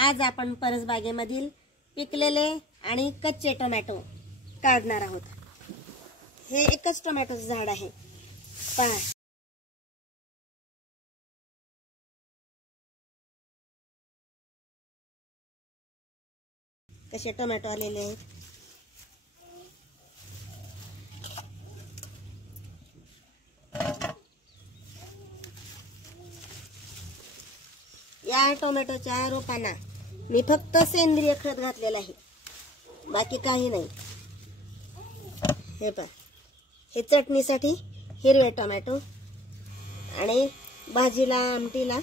आज आपण परसबागेमधील पिकलेले आणि कच्चे टोमॅटो काढणार आहोत। हे एकच टोमॅटोचं झाड आहे, पहा कसे टोमॅटो आलेले आहेत। या टोमॅटोच्या रोपांना मी फक्त सेंद्रिय खत घातलेलं आहे, बाकी काही नाही। हे पहा, हे चटणीसाठी हिरवे टोमॅटो आणि भाजीला आमटीला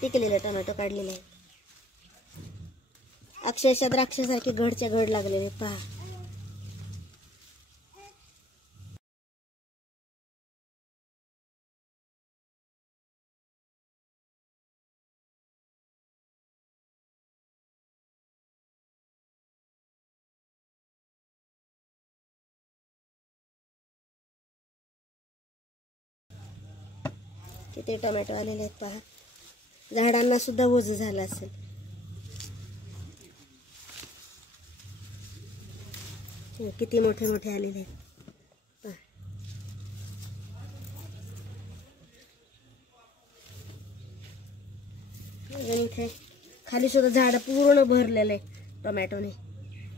पिकलेले टोमॅटो काढलेले आहेत। अक्षरशः द्राक्षासारखे घडचे घड लागलेले पहा। किती टोमॅटो आलेले आहेत पहा। झाडांना सुद्धा ओझ झालं असेल। किती मोठे मोठे आलेले आहेत पहा। इथे खाली सुद्धा झाड पूर्ण भरलेले टोमॅटोने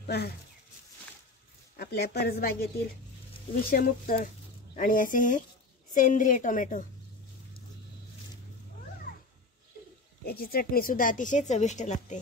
पहा। आपल्या परसबागेतील विषमुक्त आणि असे हे सेंद्रिय टोमॅटो, याची चटणी सुद्धा अतिशय चविष्ट लागते।